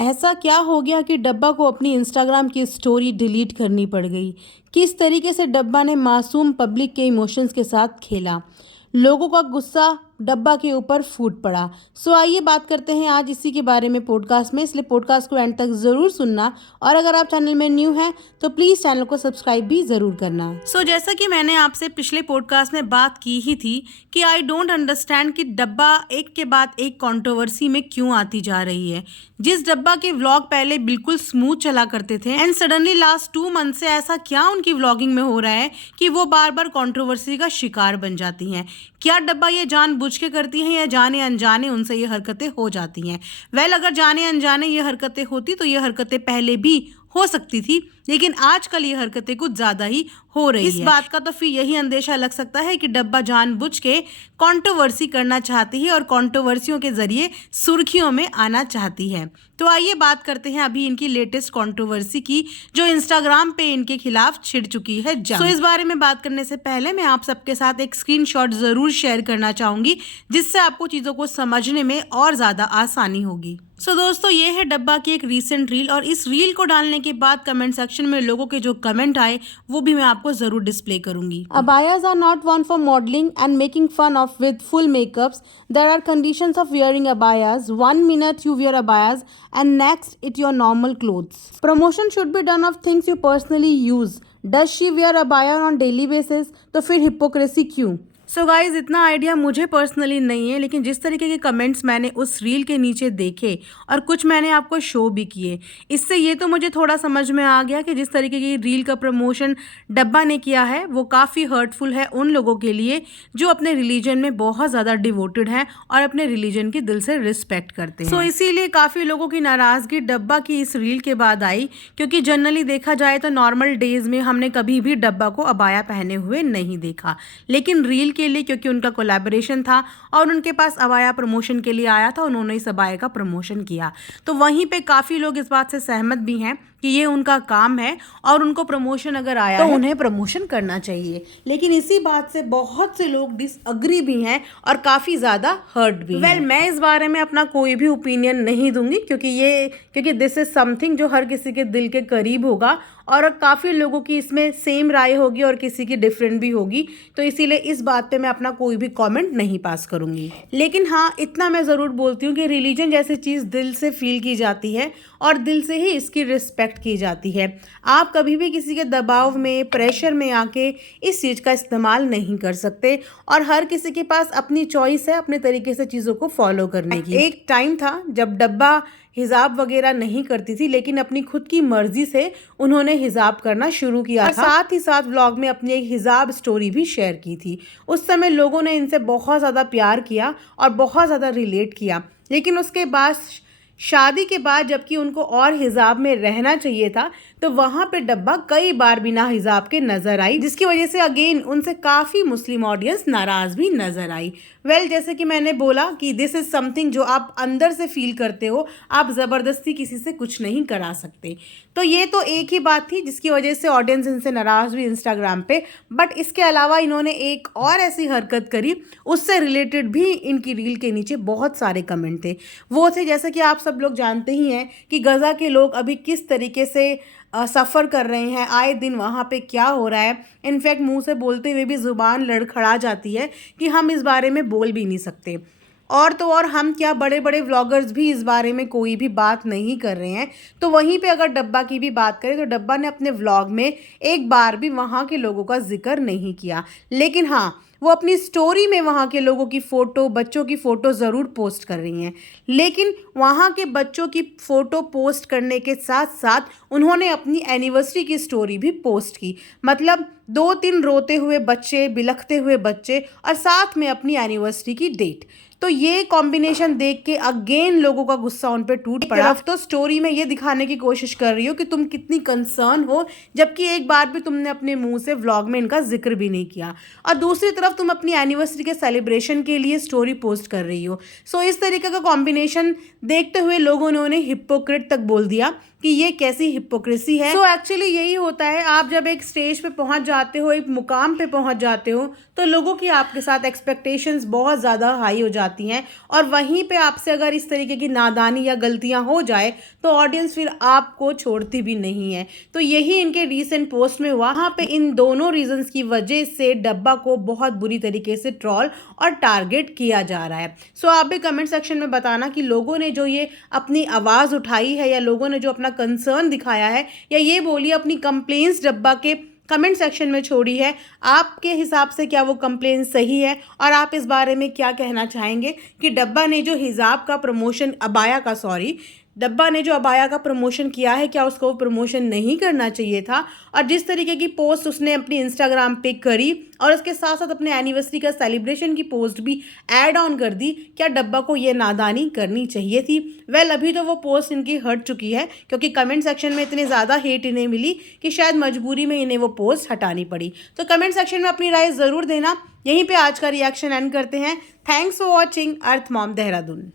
ऐसा क्या हो गया कि डब्बा को अपनी इंस्टाग्राम की स्टोरी डिलीट करनी पड़ गई? किस तरीके से डब्बा ने मासूम पब्लिक के इमोशंस के साथ खेला? लोगों का गुस्सा डब्बा के ऊपर फूट पड़ा। सो आइए बात करते हैं आज इसी के बारे में पॉडकास्ट में, इसलिए पॉडकास्ट को एंड तक ज़रूर सुनना। और अगर आप चैनल में न्यू हैं तो प्लीज़ चैनल को सब्सक्राइब भी ज़रूर करना। जैसा कि मैंने आपसे पिछले पॉडकास्ट में बात की ही थी कि आई डोंट अंडरस्टैंड कि डब्बा एक के बाद एक कंट्रोवर्सी में क्यों आती जा रही है। जिस डब्बा के व्लॉग पहले बिल्कुल स्मूथ चला करते थे एंड सडनली लास्ट 2 मंथ से ऐसा क्या उनकी व्लॉगिंग में हो रहा है कि वो बार बार कंट्रोवर्सी का शिकार बन जाती हैं। क्या डब्बा ये जानबूझ के करती हैं या जाने अनजाने उनसे ये हरकतें हो जाती हैं? अगर जाने अनजाने ये हरकतें होती तो ये हरकतें पहले भी हो सकती थी, लेकिन आजकल ये हरकतें कुछ ज्यादा ही हो रही है। इस बात का तो फिर यही अंदेशा लग सकता है कि डब्बा जानबूझ के कंट्रोवर्सी करना चाहती है और कंट्रोवर्सियों के जरिए सुर्खियों में आना चाहती है। तो आइए बात करते हैं अभी इनकी लेटेस्ट कंट्रोवर्सी की, जो इंस्टाग्राम पे इनके खिलाफ छिड़ चुकी है जंग। इस बारे में बात करने से पहले मैं आप सबके साथ एक स्क्रीनशॉट जरूर शेयर करना चाहूंगी, जिससे आपको चीजों को समझने में और ज्यादा आसानी होगी। दोस्तों, ये है डब्बा की एक रीसेंट रील, और इस रील को डालने के बाद कमेंट सेक्शन में लोगों के जो कमेंट आए वो भी मैं आपको जरूर डिस्प्ले करूंगी। Abayas are not one for modeling and making fun of with full makeups. There are conditions of wearing abayas. 1 minute you wear abayas and next it your normal clothes. Promotion should be done of things you personally use. Does she wear abaya on daily basis? तो फिर hypocrisy क्यों? Guys, इतना idea मुझे personally नहीं है, लेकिन जिस तरीके के कमेंट्स मैंने उस रील के नीचे देखे और कुछ मैंने आपको शो भी किए, इससे ये तो मुझे थोड़ा समझ में आ गया कि जिस तरीके की रील का प्रमोशन डब्बा ने किया है वो काफ़ी हर्टफुल है उन लोगों के लिए जो अपने रिलीजन में बहुत ज़्यादा डिवोटेड हैं और अपने रिलीजन की दिल से रिस्पेक्ट करते हैं। इसीलिए काफ़ी लोगों की नाराज़गी डब्बा की इस रील के बाद आई, क्योंकि जनरली देखा जाए तो नॉर्मल डेज में हमने कभी भी डब्बा को अबाया पहने हुए नहीं देखा, लेकिन रील के लिए क्योंकि उनका कोलैबोरेशन था और उनके पास अबाया प्रमोशन के लिए आया था, उन्होंने इस अबाया का प्रमोशन किया। तो वहीं पे काफ़ी लोग इस बात से सहमत भी हैं कि ये उनका काम है और उनको प्रमोशन अगर आया तो उन्हें प्रमोशन करना चाहिए। लेकिन इसी बात से बहुत से लोग डिसअग्री भी हैं और काफ़ी ज़्यादा हर्ट भी हैं। मैं इस बारे में अपना कोई भी ओपिनियन नहीं दूंगी, क्योंकि दिस इज समथिंग जो हर किसी के दिल के करीब होगा और काफ़ी लोगों की इसमें सेम राय होगी और किसी की डिफरेंट भी होगी। तो इसीलिए इस बात पे मैं अपना कोई भी कमेंट नहीं पास करूंगी। लेकिन हाँ, इतना मैं ज़रूर बोलती हूँ कि रिलीजन जैसी चीज़ दिल से फील की जाती है और दिल से ही इसकी रिस्पेक्ट की जाती है। आप कभी भी किसी के दबाव में, प्रेशर में आके इस चीज़ का इस्तेमाल नहीं कर सकते और हर किसी के पास अपनी चॉइस है अपने तरीके से चीज़ों को फॉलो करने की। एक टाइम था जब डब्बा हिजाब वगैरह नहीं करती थी, लेकिन अपनी खुद की मर्जी से उन्होंने हिजाब करना शुरू किया था। साथ ही साथ व्लॉग में अपनी एक हिजाब स्टोरी भी शेयर की थी। उस समय लोगों ने इनसे बहुत ज़्यादा प्यार किया और बहुत ज़्यादा रिलेट किया, लेकिन उसके बाद शादी के बाद जबकि उनको और हिजाब में रहना चाहिए था, तो वहाँ पे डब्बा कई बार बिना हिजाब के नजर आई, जिसकी वजह से अगेन उनसे काफ़ी मुस्लिम ऑडियंस नाराज़ भी नजर आई। जैसे कि मैंने बोला कि दिस इज़ समथिंग जो आप अंदर से फील करते हो, आप ज़बरदस्ती किसी से कुछ नहीं करा सकते। तो ये तो एक ही बात थी जिसकी वजह से ऑडियंस इनसे नाराज़ हुई इंस्टाग्राम पे, बट इसके अलावा इन्होंने एक और ऐसी हरकत करी, उससे रिलेटेड भी इनकी रील के नीचे बहुत सारे कमेंट थे। वो थे, जैसे कि आप सब लोग जानते ही हैं कि गज़ा के लोग अभी किस तरीके से सफ़र कर रहे हैं, आए दिन वहाँ पे क्या हो रहा है। इनफैक्ट मुंह से बोलते हुए भी ज़ुबान लड़खड़ा जाती है कि हम इस बारे में बोल भी नहीं सकते। और तो और हम क्या, बड़े बड़े व्लॉगर्स भी इस बारे में कोई भी बात नहीं कर रहे हैं। तो वहीं पे अगर डब्बा की भी बात करें तो डब्बा ने अपने व्लॉग में एक बार भी वहाँ के लोगों का जिक्र नहीं किया, लेकिन हाँ, वो अपनी स्टोरी में वहाँ के लोगों की फ़ोटो, बच्चों की फ़ोटो ज़रूर पोस्ट कर रही हैं। लेकिन वहाँ के बच्चों की फ़ोटो पोस्ट करने के साथ साथ उन्होंने अपनी एनिवर्सरी की स्टोरी भी पोस्ट की। मतलब 2-3 रोते हुए बच्चे, बिलखते हुए बच्चे और साथ में अपनी एनिवर्सरी की डेट। तो ये कॉम्बिनेशन देख के अगेन लोगों का गुस्सा उन पे टूट पड़ा। तो स्टोरी में ये दिखाने की कोशिश कर रही हो कि तुम कितनी कंसर्न हो, जबकि एक बार भी तुमने अपने मुंह से व्लॉग में इनका जिक्र भी नहीं किया, और दूसरी तरफ तुम अपनी एनिवर्सरी के सेलिब्रेशन के लिए स्टोरी पोस्ट कर रही हो। इस तरीके का कॉम्बिनेशन देखते हुए लोगों ने उन्हें हिपोक्रेट तक बोल दिया, कि ये कैसी हिपोक्रेसी है। तो एक्चुअली यही होता है, आप जब एक स्टेज पे पहुंच जाते हो, एक मुकाम पे पहुंच जाते हो, तो लोगों की आपके साथ एक्सपेक्टेशंस बहुत ज़्यादा हाई हो जाती हैं और वहीं पे आपसे अगर इस तरीके की नादानी या गलतियां हो जाए तो ऑडियंस फिर आपको छोड़ती भी नहीं है। तो यही इनके रीसेंट पोस्ट में हुआ। वहाँ पे इन दोनों रीजंस की वजह से डब्बा को बहुत बुरी तरीके से ट्रॉल और टारगेट किया जा रहा है। सो आप भी कमेंट सेक्शन में बताना कि लोगों ने जो ये अपनी आवाज़ उठाई है या लोगों ने जो अपना कंसर्न दिखाया है या ये बोलिए अपनी कंप्लेंट्स डब्बा के कमेंट सेक्शन में छोड़ी है, आपके हिसाब से क्या वो कंप्लेन सही है और आप इस बारे में क्या कहना चाहेंगे कि डब्बा ने जो हिजाब का प्रमोशन डब्बा ने जो अबाया का प्रमोशन किया है, क्या उसको प्रमोशन नहीं करना चाहिए था? और जिस तरीके की पोस्ट उसने अपनी इंस्टाग्राम पे करी और उसके साथ साथ अपने एनिवर्सरी का सेलिब्रेशन की पोस्ट भी ऐड ऑन कर दी, क्या डब्बा को ये नादानी करनी चाहिए थी? वेल, अभी तो वो पोस्ट इनकी हट चुकी है क्योंकि कमेंट सेक्शन में इतनी ज़्यादा हेट इन्हें मिली कि शायद मजबूरी में इन्हें वो पोस्ट हटानी पड़ी। तो कमेंट सेक्शन में अपनी राय ज़रूर देना। यहीं पर आज का रिएक्शन एंड करते हैं। Thanks for watching earth mom Dehradun.